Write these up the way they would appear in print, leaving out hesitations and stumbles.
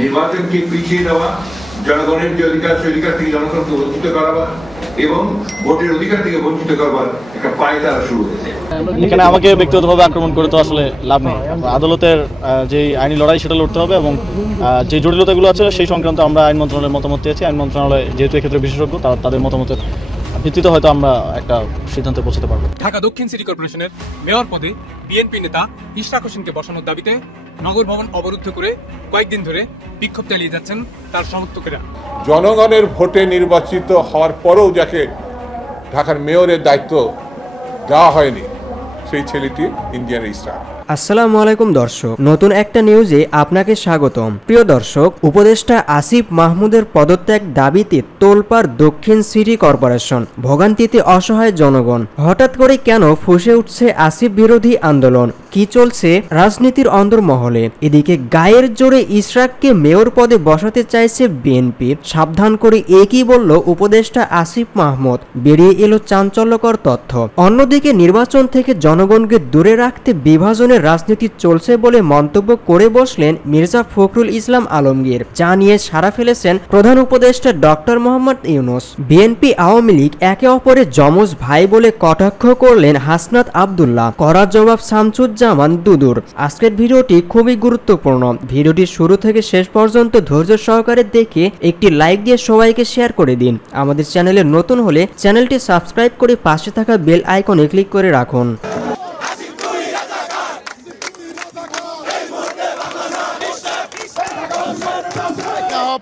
নির্বাচনকে পিছিয়ে দেওয়া, জনগণের যে অধিকার সেই অধিকার থেকে জনগণকে বঞ্চিত করা এবং ভোটের অধিকার থেকে বঞ্চিত করবার একটা পায়তারা শুরু হয়েছে। এখানে আমাকে ব্যক্তিগতভাবে আক্রমণ করে তো আসলে লাভ নেই। আদালতের যে আইনি লড়াই সেটা লড়তে হবে এবং যে জটিলতাগুলো আছে সেই সংক্রান্ত আমরা আইন মন্ত্রণালয়ের মতামত চেয়েছি। আইন মন্ত্রণালয় যেহেতু এক্ষেত্রে বিশেষজ্ঞ, তাদের মতামতের ভিত্তিতে হয়তো আমরা একটা সিদ্ধান্তে পৌঁছতে পারবো। ঢাকা দক্ষিণ সিটি কর্পোরেশনের মেয়র পদে বিএনপি নেতা ইশরাক হোসেনকে বসানোর দাবিতে নগর ভবন অবরুদ্ধ করে কয়েকদিন ধরে বিক্ষোভ চালিয়ে যাচ্ছেন তার সমর্থকেরা। জনগণের ভোটে নির্বাচিত হওয়ার পরেও যাকে ঢাকার মেয়রের দায়িত্ব দেওয়া হয়নি, সেই ছেলেটি ইন্ডিয়ান ইশরাক। আসসালামু আলাইকুম দর্শক, নতুন একটা নিউজে আপনাকে স্বাগতম। প্রিয় দর্শক, উপদেষ্টা আসিফ মাহমুদের পদত্যাগ দাবিতে তোলপাড় দক্ষিণ সিটি কর্পোরেশন, ভোগান্তিতে অসহায় জনগণ। হঠাৎ করে কেন ফুঁসে উঠছে আসিফ বিরোধী আন্দোলন? কি চলছে রাজনীতির অন্দরমহলে? এদিকে গায়ের জোরে ইশরাককে মেয়র পদে বসাতে চাইছে বিএনপি। সাবধান করে একই বলল উপদেষ্টা আসিফ মাহমুদ। বেরিয়ে এলো চাঞ্চল্যকর তথ্য। অন্যদিকে নির্বাচন থেকে জনগণকে দূরে রাখতে বিভাজনের রাজনীতি চলছে বলে মন্তব্য করে বসলেন মির্জা ফখরুল ইসলাম আলমগীর, যা নিয়ে সাড়া ফেলেছেন প্রধান উপদেষ্টা ডক্টর মোহাম্মদ ইউনূস। বিএনপি আওয়ামী লীগ একে অপরের যমজ ভাই বলে কটাক্ষ করলেন হাসনাত আব্দুল্লাহ। কড়া জবাব শামসুজ্জামান দুদুর। আজকের ভিডিওটি খুবই গুরুত্বপূর্ণ। ভিডিওটি শুরু থেকে শেষ পর্যন্ত ধৈর্য সহকারে দেখে একটি লাইক দিয়ে সবাইকে শেয়ার করে দিন। আমাদের চ্যানেলে নতুন হলে চ্যানেলটি সাবস্ক্রাইব করে পাশে থাকা বেল আইকনে ক্লিক করে রাখুন।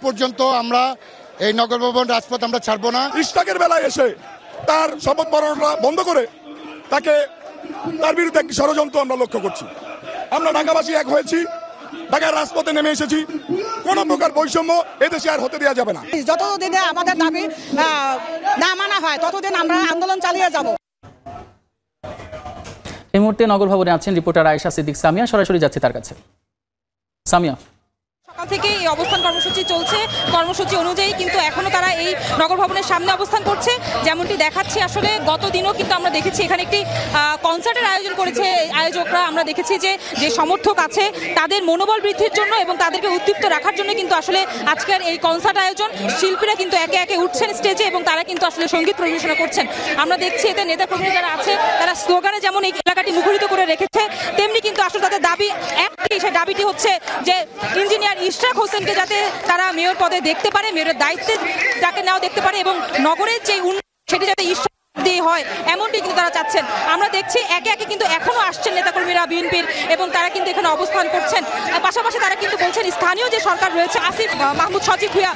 পর্যন্ত আমরা এই নগর ভবন রাজপথ আমরা ছাড়বো না। ইশরাকের বেলায় এসে তার শপথ পালনটা বন্ধ করে তার বিরুদ্ধে একটি ষড়যন্ত্র আমরা লক্ষ্য করছি। আমরা ঢাকাবাসী এক হয়েছি, ঢাকার রাজপথে নেমে এসেছি। কোন প্রকার বৈষম্য এদেশে আর হতে দেওয়া যাবে না। যতদিন আমাদের দাবি না মানা হয় ততদিন আমরা আন্দোলন চালিয়ে যাব। এই মুহূর্তে নগর ভবনে আছেন রিপোর্টার আয়েশা সিদ্দিক সামিয়া। সরাসরি যাচ্ছে তার কাছে। সামিয়া, সকাল থেকে এই অবস্থান কর্মসূচি চলছে। কর্মসূচি অনুযায়ী কিন্তু এখনো তারা এই নগর ভবনের সামনে অবস্থান করছে। যেমনটি দেখাচ্ছি, আসলে গত দিনও কিন্তু আমরা দেখেছি এখানে একটি কনসার্টের আয়োজন করেছে আয়োজকরা। আমরা দেখেছি যে সমর্থক আছে তাদের মনোবল বৃদ্ধির জন্য এবং তাদেরকে উদ্দীপ্ত রাখার জন্য কিন্তু আসলে আজকের এই কনসার্ট আয়োজন। শিল্পীরা কিন্তু একে একে উঠছেন স্টেজে এবং তারা কিন্তু আসলে সঙ্গীত পরিবেশনা করছেন। আমরা দেখছি এতে নেতা কর্মী যারা আছে তারা স্লোগানে যেমন এই এলাকাটি মুখরিত করে রেখেছে, তেমনি কিন্তু আসলে তাদের দাবি একটি। সেই দাবিটি হচ্ছে যে ইঞ্জিনিয়ার ইশরাক হোসেনকে যাতে তারা মেয়র পদে দেখতে পারে, মেয়রের দায়িত্বে যাকে নেওয়া দেখতে পারে এবং নগরের যে সেটি যাতে ইশরাক দিয়ে হয়, এমনটি কিন্তু তারা চাচ্ছেন। আমরা দেখছি একে একে কিন্তু এখনো আসছেন নেতাকর্মীরা বিএনপির এবং তারা কিন্তু এখানে অবস্থান করছেন। পাশাপাশি তারা কিন্তু বলছেন স্থানীয় যে সরকার রয়েছে আসিফ মাহমুদ সচিব ভুইয়া,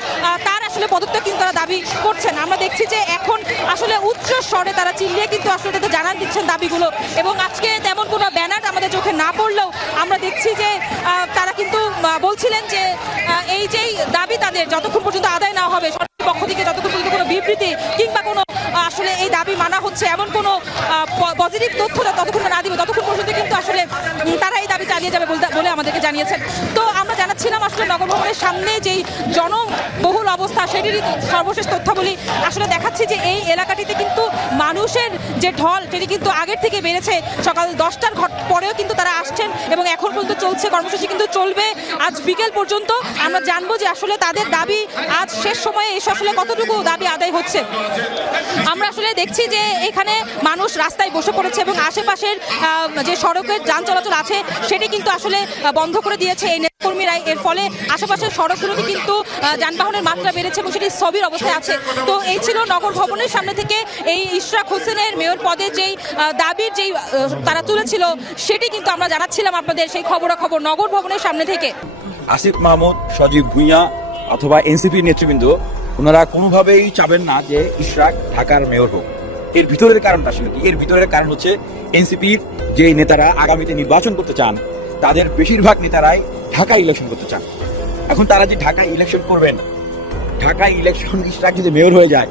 তার আসলে পদত্যাগ কিন্তু তারা দাবি করছেন। আমরা দেখছি যে এখন আসলে উচ্চ স্বরে তারা চিল্লিয়ে কিন্তু আসলে তাদের জানান দিচ্ছেন দাবিগুলো। এবং আজকে তেমন কোনো ব্যানার আমাদের চোখে না পড়লেও আমরা দেখছি যে তারা কিন্তু বলছিলেন যে এই যেই দাবি তাদের যতক্ষণ পর্যন্ত আদায় না হবে, সরকারের পক্ষ থেকে যতক্ষণ পর্যন্ত কোনো বিবৃতি কিংবা কোনো আসলে এই দাবি মানা হচ্ছে এমন কোনো পজিটিভ তথ্য ততক্ষণ না দিবে, ততক্ষণ পর্যন্ত কিন্তু আসলে তারা এই দাবি চালিয়ে যাবে বলে আমাদেরকে জানিয়েছেন। তো আমরা জানাচ্ছিলাম আসলে নগর ভবনের সামনে যেই জনবহুল অবস্থা সেটিরই সর্বশেষ তথ্যাবলী আসলে দেখাচ্ছি যে এই এলাকাটিতে কিন্তু মানুষের যে ঢল সেটি কিন্তু আগের থেকে বেড়েছে। সকাল 10টার পরেও কিন্তু তারা আসছেন এবং এখন পর্যন্ত চলছে। কর্মসূচি কিন্তু চলবে আজ বিকেল পর্যন্ত। আমরা জানবো যে আসলে তাদের দাবি আজ শেষ সময়ে এসে আসলে কতটুকু দাবি আদায় হচ্ছে। আমরা আসলে দেখছি যে এখানে মানুষ রাস্তায় বসে পড়েছে এবং আশেপাশের যে সড়কের যান চলাচল আছে সেটি কিন্তু আসলে বন্ধ করে দিয়েছে এই নেতাকর্মীরা। এর ফলে আশেপাশের সড়কগুলোতে কিন্তু যানবাহনের মাত্রা বেড়েছে এবং সেটি স্থবির অবস্থায় আছে। তো এই ছিল নগর ভবনের সামনে থেকে এই ইশরাক হোসেনের মেয়র পদে যেই দাবির যেই তারা তুলেছিল সেটি কিন্তু আমরা জানাচ্ছিলাম আপনাদের সেই খবরাখবর নগর ভবনের সামনে থেকে। আসিফ মাহমুদ সজীব ভুঁইয়া অথবা এনসিপির নেতৃবৃন্দ ওনারা কোনোভাবেই চাবেন না যে ইশরাক ঢাকার মেয়র হোক। এর ভিতরের কারণটা আসলে কি? এর ভিতরের কারণ হচ্ছে এনসিপির যে নেতারা আগামীতে নির্বাচন করতে চান তাদের বেশিরভাগ নেতারাই ঢাকা ইলেকশন করতে চান। এখন তারা যে ঢাকা ইলেকশন করবেন, ঢাকা ইলেকশন ইশরাক যদি মেয়র হয়ে যায়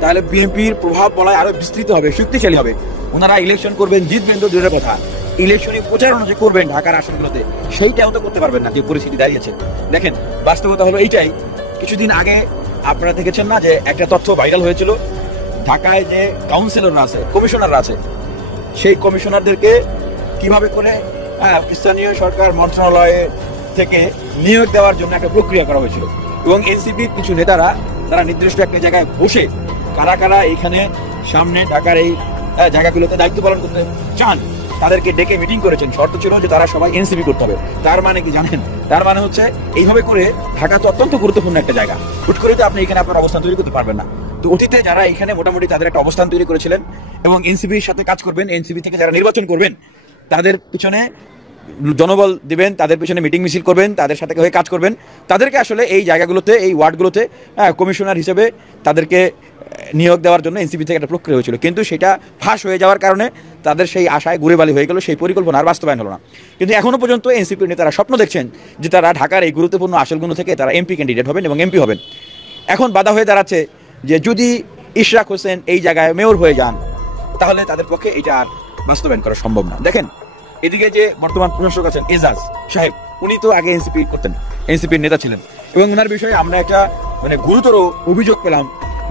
তাহলে বিএনপির প্রভাব বলায় আরো বিস্তৃত হবে, শক্তিশালী হবে। ওনারা ইলেকশন করবেন, জিতবেন তো দূরের কথা, ইলেকশনে প্রচারণা যে করবেন ঢাকার আসনগুলোতে সেইটাও তো করতে পারবেন না যে পরিস্থিতি দাঁড়িয়েছে। দেখেন, বাস্তবতা হলো এইটাই। কিছুদিন আগে আপনারা দেখেছেন না যে একটা তথ্য ভাইরাল হয়েছিল, ঢাকায় যে কাউন্সিলররা আছে, কমিশনাররা আছে, সেই কমিশনারদেরকে কিভাবে করে স্থানীয় সরকার মন্ত্রণালয়ে থেকে নিয়োগ দেওয়ার জন্য একটা প্রক্রিয়া করা হয়েছিল এবং এনসিপির কিছু নেতারা তারা নির্দিষ্ট একটা জায়গায় বসে কারা কারা এখানে সামনে ঢাকার এই জায়গাগুলোতে দায়িত্ব পালন করতে চান তাদেরকে ডেকে মিটিং করেছেন। শর্ত ছিল যে তারা সবাই এনসিপি করতে হবে। তার মানে কি জানেন? তার মানে হচ্ছে এইভাবে করে ঢাকা তো অত্যন্ত গুরুত্বপূর্ণ একটা জায়গা, হুট করে তো আপনি এখানে আপনার অবস্থান তৈরি করতে পারবেন না। তো অতীতে যারা এখানে মোটামুটি তাদের একটা অবস্থান তৈরি করেছিলেন এবং এনসিপির সাথে কাজ করবেন, এনসিপি থেকে যারা নির্বাচন করবেন তাদের পিছনে জনবল দিবেন, তাদের পিছনে মিটিং মিছিল করবেন, তাদের সাথে হয়ে কাজ করবেন, তাদেরকে আসলে এই জায়গাগুলোতে এই ওয়ার্ডগুলোতে কমিশনার হিসেবে তাদেরকে নিয়োগ দেওয়ার জন্য এনসিপি থেকে একটা প্রক্রিয়া হয়েছিল। কিন্তু সেটা ফাঁস হয়ে যাওয়ার কারণে তাদের সেই আশায় গুড়েবালি হয়ে গেল, সেই পরিকল্পনা আর বাস্তবায়ন হলো না। কিন্তু এখনো পর্যন্ত এনসিপির নেতারা স্বপ্ন দেখছেন যে তারা ঢাকার এই গুরুত্বপূর্ণ আসনগুলো থেকে তারা এমপি ক্যান্ডিডেট হবেন এবং এমপি হবেন। এখন বাধা হয়ে দাঁড়াচ্ছে যে যদি ইশরাক হোসেন এই জায়গায় মেয়র হয়ে যান তাহলে তাদের পক্ষে এটা আর বাস্তবায়ন করা সম্ভব না। দেখেন এদিকে যে বর্তমান প্রশাসক আছেন এজাজ সাহেব, উনি তো আগে এনসিপি করতেন, এনসিপির নেতা ছিলেন এবং ওনার বিষয়ে আমরা একটা গুরুতর অভিযোগ পেলাম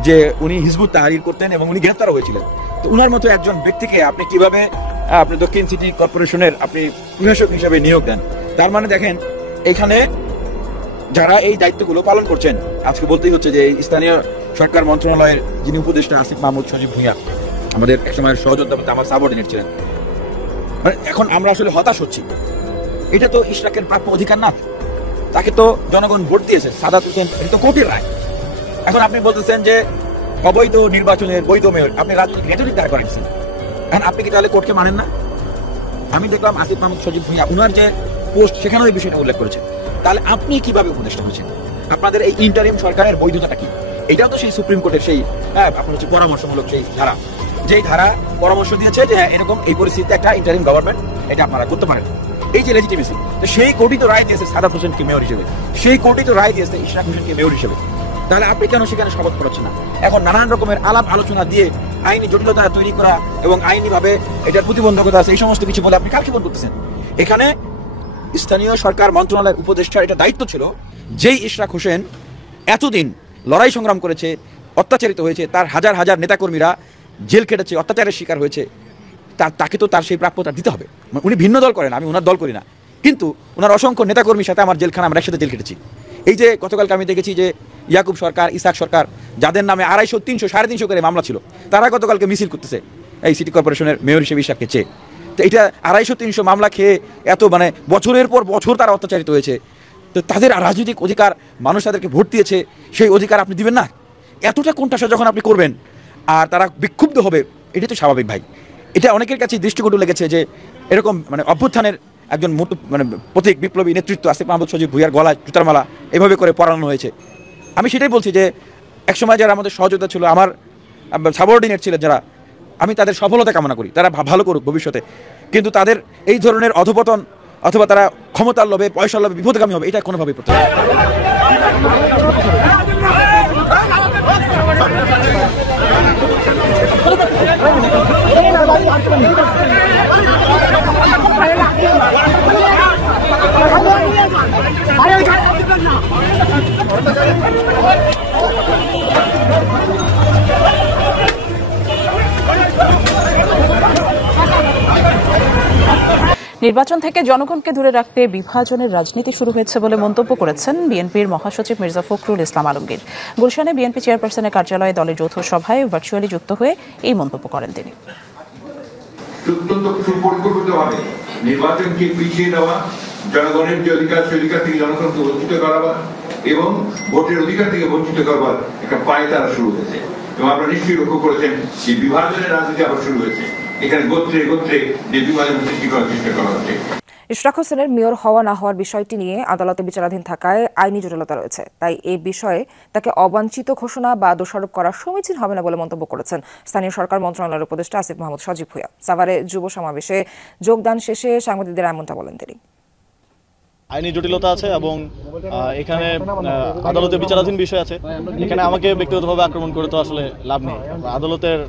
যে উনি হিজবুত তাহরির করতেন এবং উনি গ্রেফতার হয়েছিলেন। তো উনার মতো একজন ব্যক্তিকে আপনি কিভাবে আপনি দক্ষিণ সিটি কর্পোরেশনের আপনি প্রশাসক হিসেবে নিয়োগ দেন? তার মানে দেখেন এখানে যারা এই দায়িত্বগুলো পালন করছেন, আজকে বলতেই হচ্ছে যে স্থানীয় সরকার মন্ত্রণালয়ের যিনি উপদেষ্টা আসিফ মাহমুদ সজীব ভুঁইয়া আমাদের একসময় সহযোদ্ধা আমার সাবঅর্ডিনেট ছিলেন, এখন আমরা আসলে হতাশ হচ্ছি। এটা তো ইশরাকের প্রাপ্য অধিকার না, তাকে তো জনগণ ভোট দিয়েছে, সাদাত হোসেন, এটা তো কোর্টের রায়। এখন আপনি বলতেছেন যে অবৈধ নির্বাচনের বৈধ মেয়র, আপনি রাজনৈতিক রেটরিক দাঁড় করাইছেন। এখন আপনি কি তাহলে কোর্টকে মানেন না? আমি দেখলাম আসিফ মাহমুদ সজীব ভুঁইয়া উনার যে পোস্ট সেখানেও এই বিষয়টা উল্লেখ করেছে। তাহলে আপনি কিভাবে উপদেষ্টা হয়েছেন? আপনাদের এই ইন্টারিম সরকারের বৈধতাটা কি? এটাও তো সেই সুপ্রিম কোর্টের সেই আপনার হচ্ছে পরামর্শমূলক সেই ধারা, যেই ধারা পরামর্শ দিয়েছে যে এরকম এই পরিস্থিতিতে একটা ইন্টারিম গভর্নমেন্ট এটা আপনারা করতে পারেন। এই যে লেজিটিমেসি, তো সেই কোর্টই তো রায় দিয়েছে সাদাত হোসেনকে মেয়র হিসেবে, সেই কোর্টই তো রায় দিয়েছে ইশরাক হোসেনকে মেয়র হিসেবে। তাহলে আপনি কেন সেখানে শপথ করাচ্ছেন না? এখন নানান রকমের আলাপ আলোচনা দিয়ে আইনি জটিলতা তৈরি করা এবং আইনি ভাবে এটার প্রতিবন্ধকতা আছে এই সমস্ত কিছু বলে আপনি কালক্ষেপণ করতেছেন। এখানে স্থানীয় সরকার মন্ত্রণালয়ের উপদেষ্টার এটা দায়িত্ব ছিল, যেই ইশরাক হোসেন এতদিন লড়াই সংগ্রাম করেছে, অত্যাচারিত হয়েছে, তার হাজার হাজার নেতাকর্মীরা জেল কেটেছে, অত্যাচারের শিকার হয়েছে, তাকে তো তার সেই প্রাপ্যতা দিতে হবে। উনি ভিন্ন দল করেন, আমি ওনার দল করি না, কিন্তু ওনার অসংখ্য নেতাকর্মীর সাথে আমার জেলখানা আমরা একসাথে জেল কেটেছি। এই যে গতকালকে আমি দেখেছি যে ইয়াকুব সরকার, ইসাক সরকার, যাদের নামে 250, 300, 350 করে মামলা ছিল, তারা গতকালকে মিছিল করতেছে এই সিটি কর্পোরেশনের মেয়র হিসেবে ইশরাককে চেয়ে। তো এটা 250, 300 মামলা খেয়ে এত বছরের পর বছর তারা অত্যাচারিত হয়েছে, তো তাদের রাজনৈতিক অধিকার, মানুষ তাদেরকে ভোট দিয়েছে, সেই অধিকার আপনি দিবেন না? এতটা কোণঠাসা যখন আপনি করবেন আর তারা বিক্ষুব্ধ হবে, এটা তো স্বাভাবিক ভাই। এটা অনেকের কাছে দৃষ্টিকটু লেগেছে যে এরকম অভ্যুত্থানের একজন প্রতীক বিপ্লবী নেতৃত্ব আসিফ মাহমুদ সজীব ভুঁইয়ার গলায় জুতার মালা এভাবে করে পরানো হয়েছে। আমি সেটাই বলছি যে একসময় যারা আমাদের সহযোদ্ধা ছিল, আমার সাবঅর্ডিনেট ছিলেন যারা, আমি তাদের সফলতা কামনা করি, তারা ভালো করুক ভবিষ্যতে, কিন্তু তাদের এই ধরনের অধপতন অথবা তারা ক্ষমতার লোভে, পয়সার লোভে বিপদগামী হবে, এটা কোনোভাবেই প্রত্যাশা নির্বাচন থেকে জনগণকে দূরে রাখতে বিভাজনের রাজনীতি শুরু হয়েছে বলে মন্তব্য করেছেন বিএনপির মহাসচিব মির্জা ফখরুল ইসলাম আলমগীর। গুলশানে বিএনপি চেয়ারপারসনের কার্যালয়ে দলের যৌথ সভায় ভার্চুয়ালি যুক্ত হয়ে এই মন্তব্য করেন তিনি। সুপরিকল্পিতভাবে নির্বাচনকে পিছিয়ে দেওয়া, জনগণের যে অধিকার সেই অধিকার থেকে জনগণকে বঞ্চিত করা এবং ভোটের অধিকার থেকে বঞ্চিত করবার একটা পায়তারা শুরু হয়েছে। এবং আপনারা নিশ্চয়ই লক্ষ্য করেছেন যে বিভাজনের রাজনীতি আবার শুরু হয়েছে। এখানে গোত্রে গোত্রে যে বিভাজন সৃষ্টি করার চেষ্টা করা হচ্ছে। ইশরাক হোসেনের মেয়র হওয়া না হওয়ার বিষয়টি নিয়ে আদালতে বিচারাধীন থাকায় আইনি জটিলতা রয়েছে, তাই এই বিষয়ে তাকে অবাঞ্ছিত ঘোষণা বা দোষারোপ করা সমীচীন হবে না বলে মন্তব্য করেছেন স্থানীয় সরকার মন্ত্রণালয়ের উপদেষ্টা আসিফ মাহমুদ সজীব ভুঁইয়া। সাভারে যুব সমাবেশে যোগদান শেষে সাংবাদিকদের এমনটা বলেন তিনি। আইনি জটিলতা আছে এবং এখানে আদালতের বিচারাধীন বিষয় আছে। এখানে আমাকে ব্যক্তিগতভাবে আক্রমণ করে তো আসলে লাভ নেই। আদালতের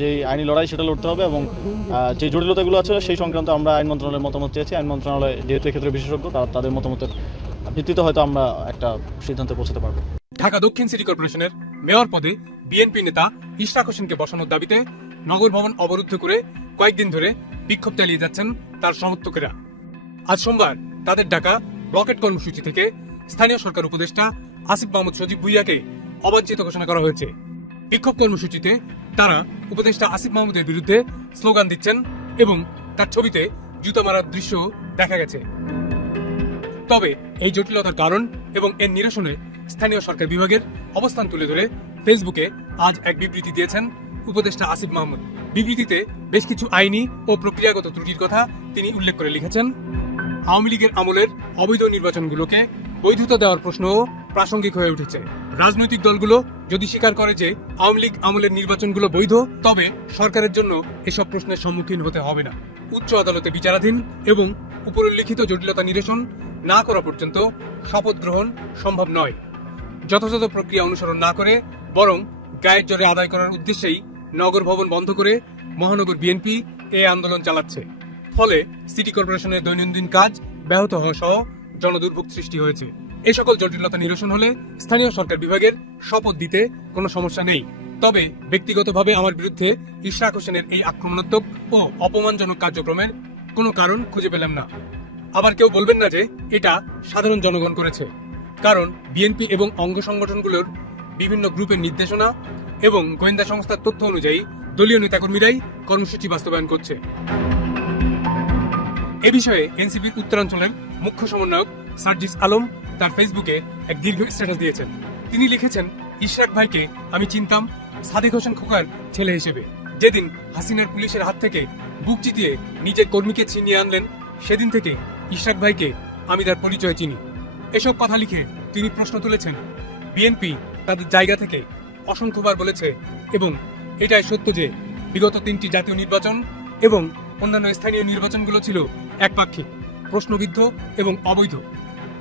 যে আইনি লড়াই সেটা লড়তে হবে এবং যে জটিলতাগুলো আছে সেই সংক্রান্ত আমরা আইন মন্ত্রণালয়ের মতামত চেয়েছি। আইন মন্ত্রণালয় যেহেতু এক্ষেত্রে বিশেষজ্ঞ, তাদের মতামতের ভিত্তিতে হয়তো আমরা একটা সিদ্ধান্তে পৌঁছাতে পারবো। ঢাকা দক্ষিণ সিটি কর্পোরেশনের মেয়র পদে বিএনপি নেতা ইশরাক হোসেনকে বসানোর দাবিতে নগর ভবন অবরুদ্ধ করে কয়েকদিন ধরে বিক্ষোভ চালিয়ে যাচ্ছেন তার সমর্থকেরা। আজ সোমবার তাদের ডাকা ব্লকেট কর্মসূচি থেকে স্থানীয় সরকার উপদেষ্টা আসিফ মাহমুদ সজীব ভুঁইয়াকে অবাঞ্ছিত ঘোষণা করা হয়েছে। বিক্ষোভ কর্মসূচিতে তারা উপদেষ্টা আসিফ মাহমুদের বিরুদ্ধে স্লোগান দিচ্ছেন এবং তার ছবিতে জুতা মারার দৃশ্য দেখা গেছে। তবে এই জটিলতার কারণ এবং এর নিরসনে স্থানীয় সরকার বিভাগের অবস্থান তুলে ধরে ফেসবুকে আজ এক বিবৃতি দিয়েছেন উপদেষ্টা আসিফ মাহমুদ। বিবৃতিতে বেশ কিছু আইনি ও প্রক্রিয়াগত ত্রুটির কথা তিনি উল্লেখ করে লিখেছেন, আওয়ামী লীগের আমলের অবৈধ নির্বাচনগুলোকে বৈধতা দেওয়ার প্রশ্নও প্রাসঙ্গিক হয়ে উঠেছে। রাজনৈতিক দলগুলো যদি স্বীকার করে যে আওয়ামী লীগ আমলের নির্বাচনগুলো বৈধ, তবে সরকারের জন্য এসব প্রশ্নের সম্মুখীন হতে হবে না। উচ্চ আদালতে বিচারাধীন এবং উপরিল্লিখিত জটিলতা নিরসন না করা পর্যন্ত শপথ গ্রহণ সম্ভব নয়। যথাযথ প্রক্রিয়া অনুসরণ না করে বরং গায়ের জোরে আদায় করার উদ্দেশ্যেই নগর ভবন বন্ধ করে মহানগর বিএনপি এই আন্দোলন চালাচ্ছে। ফলে সিটি কর্পোরেশনের দৈনন্দিন কাজ ব্যাহত হওয়া সহ জনদুর্ভোগ সৃষ্টি হয়েছে। এই সকল জটিলতা নিরসন হলে স্থানীয় সরকার বিভাগের শপথ দিতে কোনো সমস্যা নেই। তবে ব্যক্তিগতভাবে আমার বিরুদ্ধে ইশরাক হোসেনের এই আক্রমণাত্মক ও অপমানজনক কার্যক্রমের কোনো কারণ খুঁজে পেলাম না। আবার কেউ বলবেন না যে এটা সাধারণ জনগণ করেছে, কারণ বিএনপি এবং অঙ্গ সংগঠনগুলোর বিভিন্ন গ্রুপের নির্দেশনা এবং গোয়েন্দা সংস্থার তথ্য অনুযায়ী দলীয় নেতাকর্মীরাই কর্মসূচি বাস্তবায়ন করছে। এ বিষয়ে এনসিপির উত্তরাঞ্চলের মুখ্য সমন্বয়ক সার্জিস আলম তার ফেসবুকে এক দীর্ঘ স্ট্যাটাস দিয়েছেন। তিনি লিখেছেন, ইশরাক ভাইকে আমি চিনতাম সাদেক হোসেন খোকার ছেলে হিসেবে। যেদিন হাসিনার পুলিশের হাত থেকে বুক চিতিয়ে নিজের কর্মীকে ছিনিয়ে আনলেন, সেদিন থেকে ইশরাক ভাইকে আমি তার পরিচয় চিনি। এসব কথা লিখে তিনি প্রশ্ন তুলেছেন, বিএনপি তাদের জায়গা থেকে অসংখ্যবার বলেছে এবং এটাই সত্য যে বিগত 3টি জাতীয় নির্বাচন এবং অন্যান্য স্থানীয় নির্বাচনগুলো ছিল একপাক্ষিক, প্রশ্নবিদ্ধ এবং অবৈধ।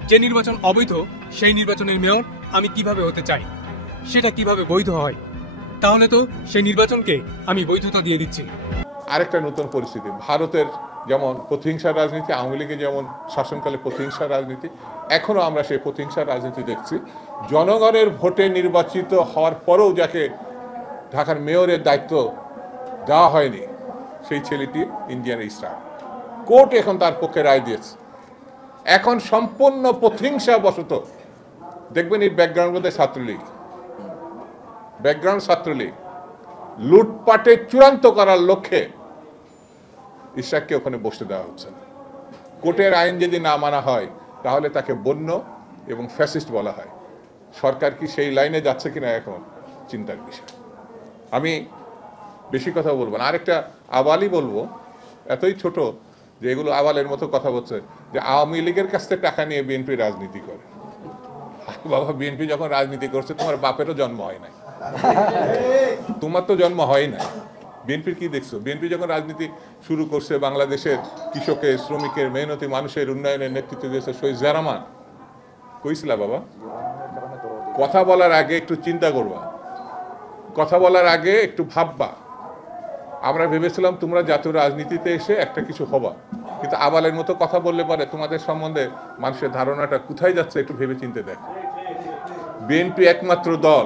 যে নির্বাচন অবৈধ সেই নির্বাচনের মেয়র আমি কিভাবে হতে চাই, সেটা কিভাবে বৈধ হয়? তাহলে তো সেই নির্বাচনকে আমি বৈধতা দিয়ে দিচ্ছি। আরেকটা নতুন পরিস্থিতি, ভারতের যেমন প্রতিহিংসার রাজনীতি, আওয়ামী লীগের যেমন শাসনকালে প্রতিহিংসার রাজনীতি, এখনো আমরা সেই প্রতিহিংসার রাজনীতি দেখছি। জনগণের ভোটে নির্বাচিত হওয়ার পরেও যাকে ঢাকার মেয়রের দায়িত্ব দেওয়া হয়নি, সেই ছেলেটি ইন্ডিয়ান ইশরাক। কোর্ট এখন তার পক্ষে রায় দিয়েছে। এখন সম্পূর্ণ প্রতিহিংসা বশত, দেখবেন এই ব্যাকগ্রাউন্ড মধ্যে ছাত্রলীগ, লুটপাটে চূড়ান্ত করার লক্ষ্যে ইশরাককে ওখানে বসতে দেওয়া হচ্ছে। কোর্টের আইন যদি না মানা হয় তাহলে তাকে বন্য এবং ফ্যাসিস্ট বলা হয়। সরকার কি সেই লাইনে যাচ্ছে কিনা এখন চিন্তার বিষয়। আমি বেশি কথা বলবো না, আরেকটা আবালই বলবো, এতই ছোট যে এগুলো আবালের মতো কথা বলছে যে আওয়ামী লীগের কাছ থেকে টাকা নিয়ে বিএনপি রাজনীতি করে। বাবা, বিএনপি যখন রাজনীতি করছে তোমার বাপেরও জন্ম হয় নাই, তোমার তো জন্ম হয় না। বিএনপির কি দেখছো? বিএনপি যখন রাজনীতি শুরু করছে, বাংলাদেশের কৃষকের, শ্রমিকের, মেহনতি মানুষের উন্নয়নের নেতৃত্ব দিয়েছে শহীদ জিয়া রহমান। কইছিলা বাবা? কথা বলার আগে একটু চিন্তা করবা, কথা বলার আগে একটু ভাববা। আমরা ভেবেছিলাম তোমরা জাতীয় রাজনীতিতে এসে একটা কিছু হবা, কিন্তু আবালের মতো কথা বললে পরে তোমাদের সম্বন্ধে মানুষের ধারণাটা কোথায় যাচ্ছে একটু ভেবে চিন্তে দেখ। বিএনপি একমাত্র দল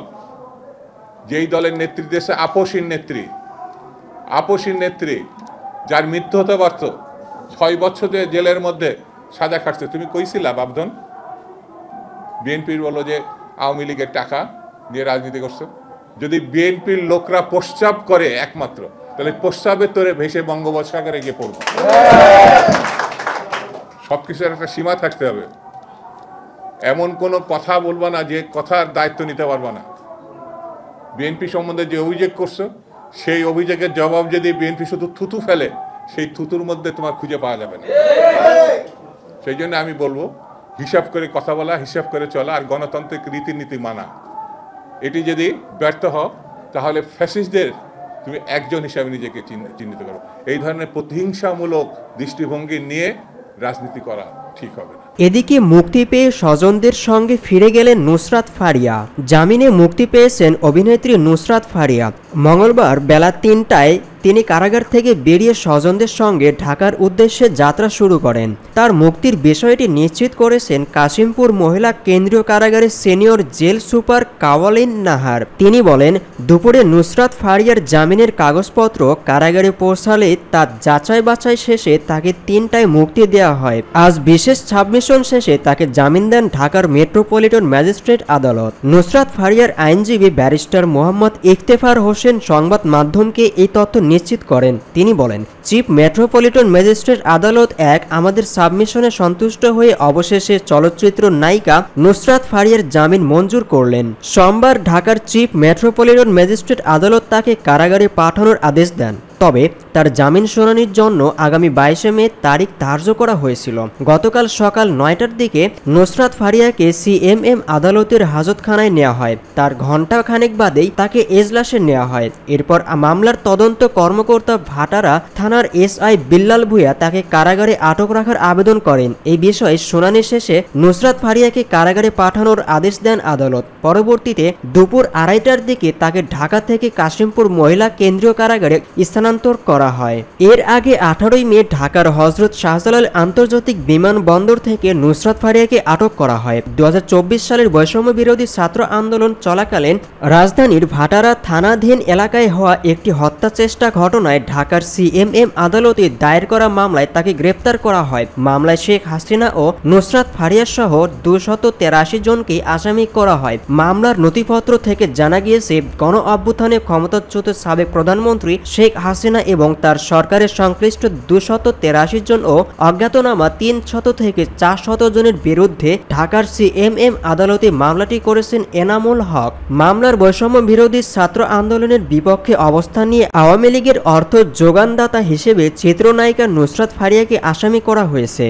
যেই দলের নেতৃত্বে এসে আপসীর নেত্রী যার মৃত্যু হতে পারত, 6 বছর জেলের মধ্যে সাজা খাটছে। তুমি কইছিলা বাবধন? বিএনপির বলো যে আওয়ামী লীগের টাকা দিয়ে রাজনীতি করছে। যদি বিএনপির লোকরা প্রস্রাব করে একমাত্র, তাহলে প্রস্রাবের তোরে ভেসে বঙ্গোপসাগরে গিয়ে পড়বে। সবকিছুর একটা সীমা থাকতে হবে। এমন কোনো কথা বলবা না যে কথার দায়িত্ব নিতে পারবা না। বিএনপি সম্বন্ধে যে অভিযোগ করছো, সেই অভিযোগের জবাব যদি বিএনপি শুধু থুতু ফেলে, সেই থুতুর মধ্যে তোমার খুঁজে পাওয়া যাবে না। সেই জন্য আমি বলবো, হিসাব করে কথা বলা, হিসাব করে চলা, আর গণতান্ত্রিক রীতিনীতি মানা। এটি যদি ব্যর্থ হও তাহলে ফ্যাসিস্টদের তুমি একজন হিসাবে নিজেকে চিহ্নিত করো। এই ধরনের প্রতিহিংসামূলক দৃষ্টিভঙ্গি নিয়ে রাজনীতি করা ঠিক হবে না। এদিকে মুক্তি পেয়ে স্বজনদের সঙ্গে ফিরে গেলেন নুসরাত ফারিয়া। জামিনে মুক্তি পেয়েছেন অভিনেত্রী নুসরাত ফারিয়া। মঙ্গলবার বেলা ৩টায় তিনি কারাগার থেকে বেরিয়ে স্বজনদের সঙ্গে ঢাকার উদ্দেশ্যে যাত্রা শুরু করেন। তার মুক্তির বিষয়টি নিশ্চিত করেছেন কাশিমপুর মহিলা কেন্দ্রীয় কারাগারের সিনিয়র জেল সুপার কাওয়ালিন নাহার। তিনি বলেন, দুপুরে নুসরাত ফারিয়ার জামিনের কাগজপত্র কারাগারে পৌঁছালে তার যাচাই বাছাই শেষে তাকে ৩টায় মুক্তি দেওয়া হয়। আজ বিশেষ সাবমিশন শেষে তাকে জামিন দেন ঢাকার মেট্রোপলিটন ম্যাজিস্ট্রেট আদালত। নুসরাত ফারিয়ার আইনজীবী ব্যারিস্টার মোহাম্মদ ইফতেখার হোসেন সংবাদ মাধ্যমকে এই তথ্য নিশ্চিত করেন। তিনি বলেন, চিফ মেট্রোপলিটন ম্যাজিস্ট্রেট আদালত ১ আমাদের সাবমিশনে সন্তুষ্ট হয়ে অবশেষে চলচ্চিত্র নায়িকা নুসরাত ফারিয়ার জামিন মঞ্জুর করলেন। সোমবার ঢাকার চিফ মেট্রোপলিটন ম্যাজিস্ট্রেট আদালত তাকে কারাগারে পাঠানোর আদেশ দেন। তবে তার জামিন শুনানির জন্য আগামী ২২শে মে তারিখ ধার্য করা হয়েছিল। গতকাল সকাল ৯টার দিকে নুসরাত ফারিয়াকে সিএমএম আদালতের হাজতখানায় নেওয়া হয়। তার ঘণ্টা খানেক বাদেই তাকে এজলাসে নেওয়া হয়। এরপর মামলার তদন্ত কর্মকর্তা ভাটারা থানার এসআই বিল্লাল ভূঁইয়া তাকে কারাগারে আটক রাখার আবেদন করেন। এই বিষয়ে শুনানি শেষে নুসরাত ফারিয়াকে কারাগারে পাঠানোর আদেশ দেন আদালত। পরবর্তীতে দুপুর ২:৩০টার দিকে তাকে ঢাকা থেকে কাশিমপুর মহিলা কেন্দ্রীয় কারাগারে স্থানান্তর করা হয়। এর আগে ১৮ই মে ঢাকার হযরত শাহজালাল আন্তর্জাতিক বিমানবন্দর থেকে নুসরাত ফারিয়াকে আটক করা হয়। ২০২৪ সালের বৈষম্য বিরোধী ছাত্র আন্দোলন চলাকালীন রাজধানীর ভাটারা থানাধীন এলাকায় হওয়া একটি হত্যা চেষ্টা ঘটনায় ঢাকার সিএমএম আদালতে দায়ের করা মামলায় তাকে গ্রেপ্তার করা হয়। মামলায় শেখ হাসিনা ও নুসরাত ফারিয়া সহ ২৮৩ জনকে আসামি করা হয়। মামলার নথিপত্র থেকে জানা গিয়েছে, গণ অভ্যুত্থানে ক্ষমতাচ্যুত সাবেক প্রধানমন্ত্রী শেখ হাসিনা এবং তার সরকারের সংশ্লিষ্ট ২৮৩ জন ও অজ্ঞাতনামা ৩০০ থেকে ৪০০ জনের বিরুদ্ধে ঢাকার সিএমএম আদালতে মামলাটি করেছেন এনামুল হক। মামলার বৈষম্য বিরোধী ছাত্র আন্দোলনের বিপক্ষে অবস্থান নিয়ে আওয়ামী লীগের অর্থ যোগানদাতা হিসেবে চিত্রনায়িকা নুসরাত ফারিয়াকে আসামি করা হয়েছে।